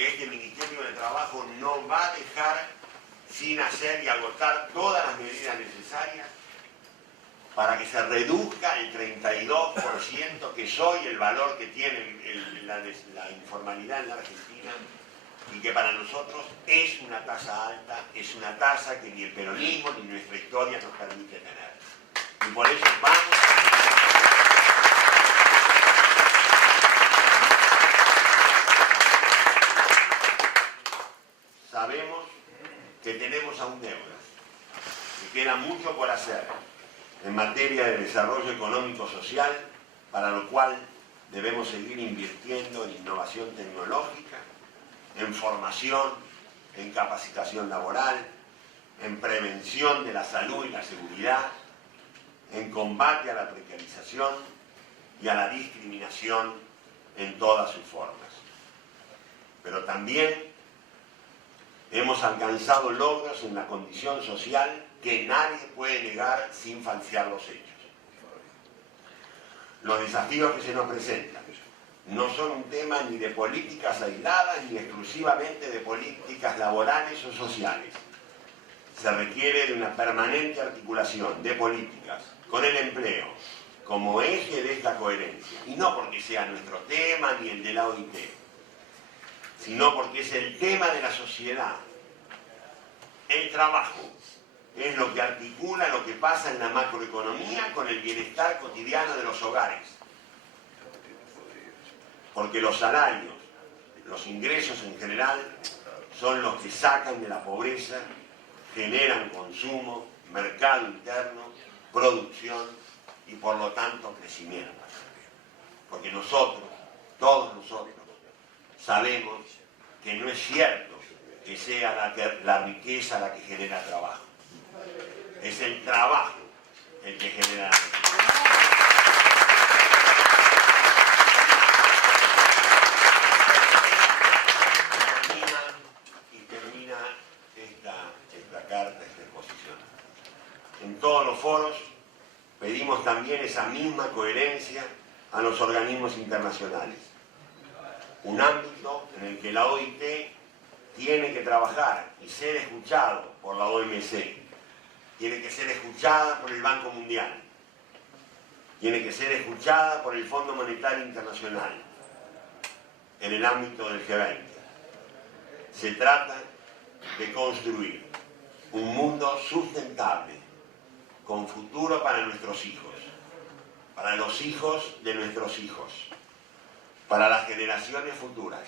que este Ministerio de Trabajo no va a dejar sin hacer y agotar todas las medidas necesarias para que se reduzca el 32%, que es hoy el valor que tiene la informalidad en la Argentina, y que para nosotros es una tasa alta, es una tasa que ni el peronismo ni nuestra historia nos permite tener. Y por eso vamos sabemos que tenemos aún deudas, que queda mucho por hacer en materia de desarrollo económico-social, para lo cual debemos seguir invirtiendo en innovación tecnológica, en formación, en capacitación laboral, en prevención de la salud y la seguridad, en combate a la precarización y a la discriminación en todas sus formas. Pero también hemos alcanzado logros en la condición social que nadie puede negar sin falsear los hechos. Los desafíos que se nos presentan no son un tema ni de políticas aisladas ni exclusivamente de políticas laborales o sociales. Se requiere de una permanente articulación de políticas con el empleo como eje de esta coherencia, y no porque sea nuestro tema ni el de la OIT, sino porque es el tema de la sociedad. El trabajo es lo que articula lo que pasa en la macroeconomía con el bienestar cotidiano de los hogares. Porque los salarios, los ingresos en general, son los que sacan de la pobreza, generan consumo, mercado interno, producción y por lo tanto crecimiento. Porque nosotros, todos nosotros, sabemos que no es cierto que sea la riqueza la que genera trabajo. Es el trabajo el que genera la riqueza. Y termina esta carta, esta exposición. En todos los foros pedimos también esa misma coherencia a los organismos internacionales. Un ámbito en el que la OIT tiene que trabajar y ser escuchado por la OMC, tiene que ser escuchada por el Banco Mundial, tiene que ser escuchada por el Fondo Monetario Internacional, en el ámbito del G20. Se trata de construir un mundo sustentable, con futuro para nuestros hijos, para los hijos de nuestros hijos, para las generaciones futuras,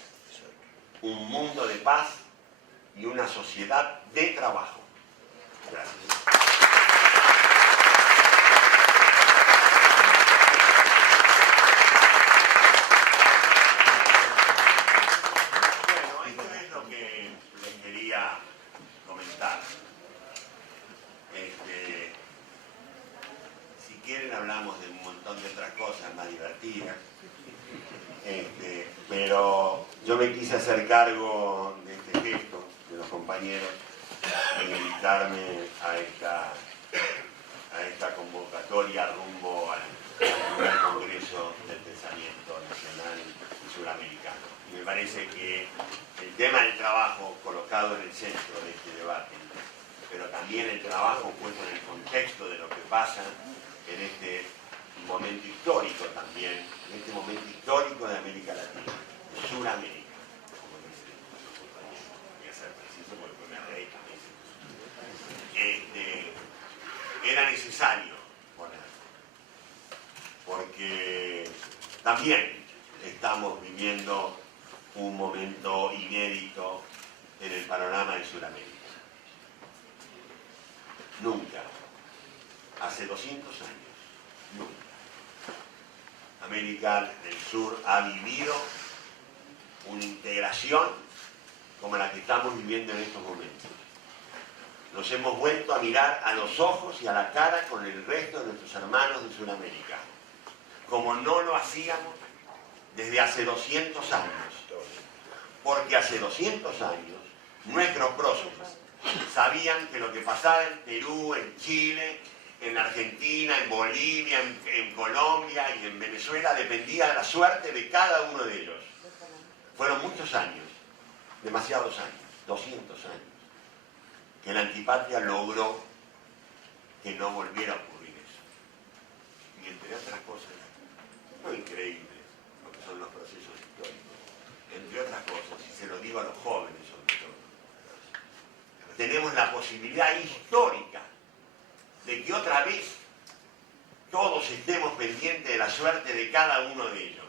un mundo de paz y una sociedad de trabajo. Gracias. Bueno, esto es lo que les quería comentar. Si quieren hablamos de un montón de otras cosas más divertidas. Pero yo me quise hacer cargo de este gesto de los compañeros en invitarme a esta convocatoria rumbo al primer Congreso del Pensamiento Nacional y Suramericano. Y me parece que el tema del trabajo colocado en el centro de este debate, pero también el trabajo puesto en el contexto de lo que pasa en este momento histórico también, en este momento histórico de América Latina, de Suramérica, como dice nuestro compañero. Voy a ser preciso porque me reí también. Era necesario ponerlo, porque también estamos viviendo un momento inédito en el panorama de Suramérica. Nunca, hace 200 años, nunca, América del Sur ha vivido una integración como la que estamos viviendo en estos momentos. Nos hemos vuelto a mirar a los ojos y a la cara con el resto de nuestros hermanos de Sudamérica, como no lo hacíamos desde hace 200 años. Porque hace 200 años nuestros próceres sabían que lo que pasaba en Perú, en Chile, en Argentina, en Bolivia, en Colombia y en Venezuela dependía de la suerte de cada uno de ellos. Fueron muchos años demasiados años, 200 años, que la antipatria logró que no volviera a ocurrir eso. Y entre otras cosas, no increíble lo que son los procesos históricos, entre otras cosas, y se lo digo a los jóvenes sobre todo, tenemos la posibilidad histórica de que otra vez todos estemos pendientes de la suerte de cada uno de ellos,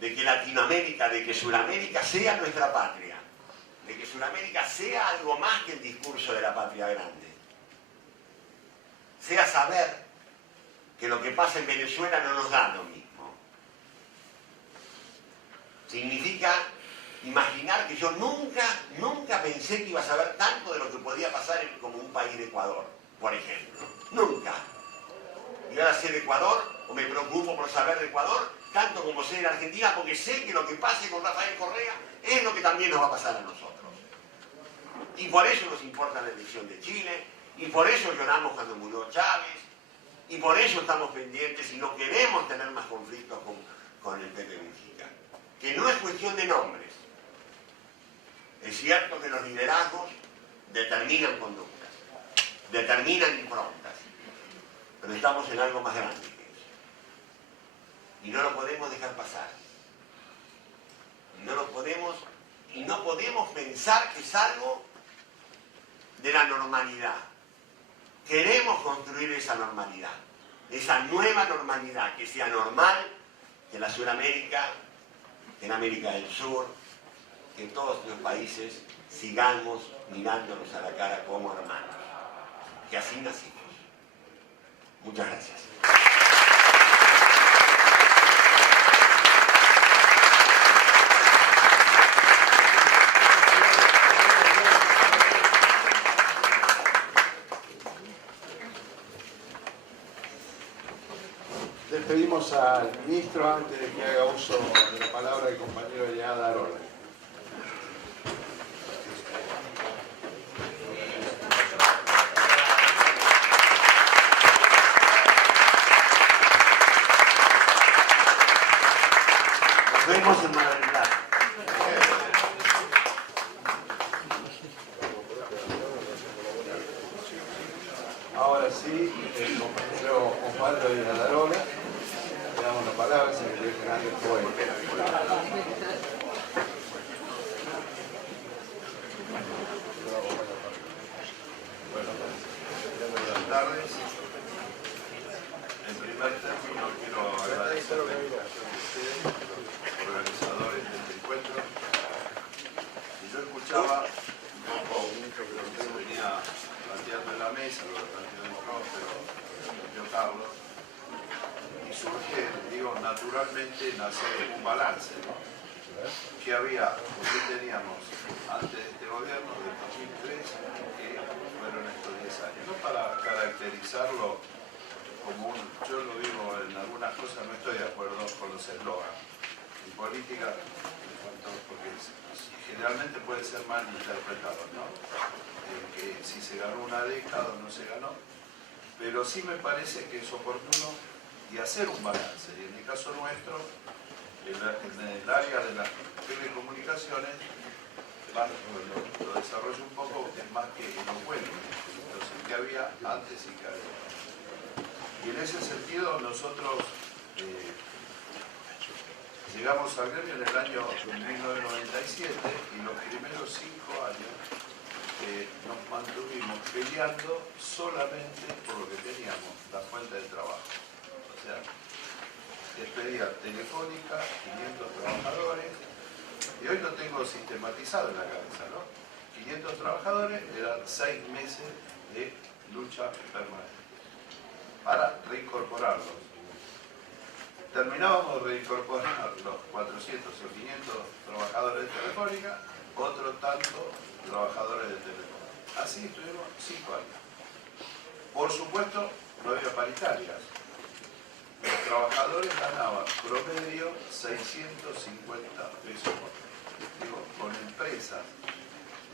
de que Latinoamérica, de que Sudamérica sea nuestra patria, de que Sudamérica sea algo más que el discurso de la patria grande, sea saber que lo que pasa en Venezuela no nos da lo mismo. Significa imaginar que yo nunca pensé que iba a saber tanto de lo que podía pasar como un país de Ecuador, por ejemplo. Nunca. Y ahora sé de Ecuador, o me preocupo por saber de Ecuador, tanto como sé de Argentina, porque sé que lo que pase con Rafael Correa es lo que también nos va a pasar a nosotros. Y por eso nos importa la elección de Chile, y por eso lloramos cuando murió Chávez, y por eso estamos pendientes y no queremos tener más conflictos con el Pepe Mujica. Que no es cuestión de nombres. Es cierto que los liderazgos determinan conductas, determinan improntas, pero estamos en algo más grande que eso. Y no lo podemos dejar pasar. No lo podemos, y no podemos pensar que es algo de la normalidad. Queremos construir esa normalidad, esa nueva normalidad, que sea normal, que en la Sudamérica, que en América del Sur, que todos los países sigamos mirándonos a la cara como hermanos, que así nacimos. Muchas gracias. Despedimos al ministro antes de que haga uso de la palabra el compañero Eliada Arola. Nos vemos en Mar del Plata. Ahora sí, el compañero Osvaldo Eliada Arola. Le damos la palabra al secretario general del COE. Buenas tardes. En primer término quiero agradecer a ustedes, organizadores de este encuentro. Y yo escuchaba un poco lo que se venía planteando en la mesa, lo que planteó el pero planteó Carlos. Y surge, digo, naturalmente nace un balance, ¿no? Que había, porque teníamos antes de este gobierno, del 2003, que fueron estos 10 años. No para caracterizarlo como un, yo lo digo en algunas cosas, no estoy de acuerdo con los eslogans. En política, porque generalmente puede ser mal interpretado, ¿no? Que si se ganó una década o no se ganó, pero sí me parece que es oportuno y hacer un balance. Y en el caso nuestro, en el área de las telecomunicaciones, lo desarrollo un poco, es más que elocuente. Entonces, ¿qué había antes y qué había? Y en ese sentido, nosotros llegamos al gremio en el año 1997 y los primeros 5 años nos mantuvimos peleando solamente por lo que teníamos, la fuente de trabajo. O sea, despedida telefónica, 500 trabajadores, y hoy lo tengo sistematizado en la cabeza, ¿no? 500 trabajadores eran 6 meses de lucha permanente para reincorporarlos. Terminábamos de reincorporar los 400 o 500 trabajadores de Telefónica, otro tanto trabajadores de Telefónica. Así estuvimos 5 años. Por supuesto, no había paritarias. Los trabajadores ganaban promedio 650 pesos por mes. Digo, con empresas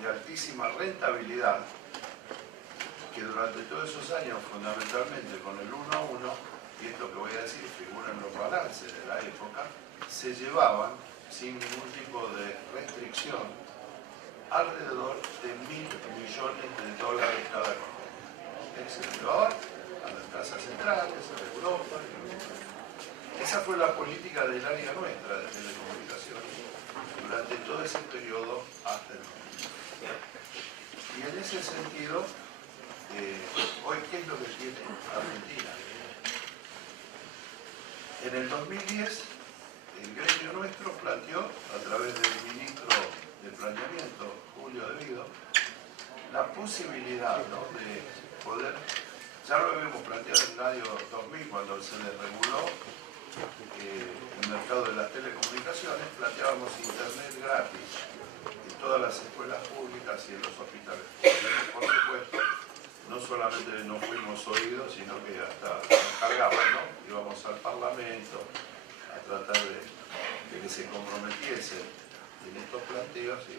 de altísima rentabilidad, que durante todos esos años, fundamentalmente con el 1 a 1, y esto que voy a decir figura en los balances de la época, se llevaban sin ningún tipo de restricción inversión alrededor de $1.000 millones cada año. Se llevaba a las casas centrales, a Europa. Esa fue la política del área nuestra de telecomunicaciones durante todo ese periodo hasta el momento. Y en ese sentido, hoy, ¿qué es lo que tiene Argentina? En el 2010, el gremio nuestro planteó, a través del ministro de Planeamiento, Julio De Vido, la posibilidad, ¿no?, de poder, ya lo habíamos planteado en el año 2000, cuando se desreguló el mercado de las telecomunicaciones, planteábamos internet gratis en todas las escuelas públicas y en los hospitales públicos. Por supuesto, no solamente no fuimos oídos, sino que hasta nos cargaban, ¿no? Íbamos al Parlamento a tratar de que se comprometiesen en estos planteos y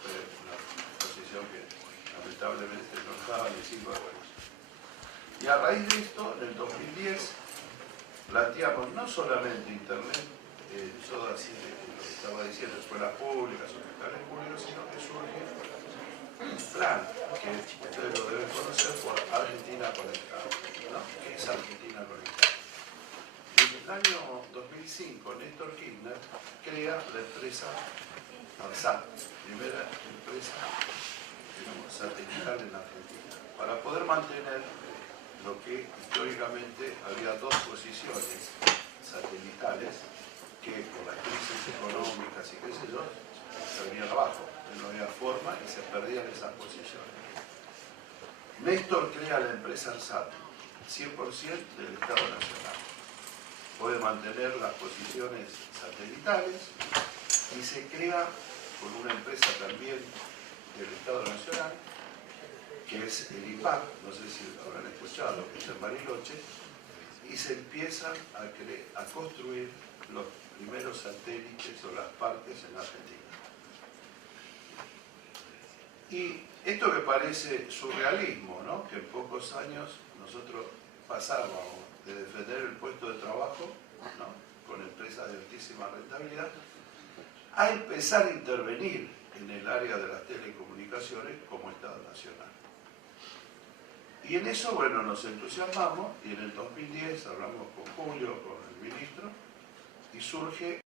fue una posición que lamentablemente no estaba ni sin vergüenza. Y a raíz de esto, en el 2010, planteamos no solamente Internet, yo así lo que estaba diciendo, escuelas públicas, hospitales públicos, sino que surge un plan que ustedes lo deben conocer por Argentina Conectada, ¿no? ¿Qué es Argentina Conectada? En el año 2005, Néstor Kirchner crea la empresa ARSAT, primera empresa, digamos, satelital en Argentina, para poder mantener lo que históricamente había dos posiciones satelitales que por las crisis económicas y qué sé yo, se venían abajo, no había forma y se perdían esas posiciones. Néstor crea la empresa ARSAT, 100% del Estado Nacional. Puede mantener las posiciones satelitales y se crea con una empresa también del Estado Nacional, que es el IPAC, no sé si habrán escuchado, que es en Bariloche, y se empiezan a construir los primeros satélites o las partes en Argentina. Y esto que parece surrealismo, ¿no?, que en pocos años nosotros pasábamos de defender el puesto de trabajo, ¿no?, con empresas de altísima rentabilidad, a empezar a intervenir en el área de las telecomunicaciones como Estado Nacional. Y en eso, bueno, nos entusiasmamos y en el 2010 hablamos con Julio, con el ministro, y surge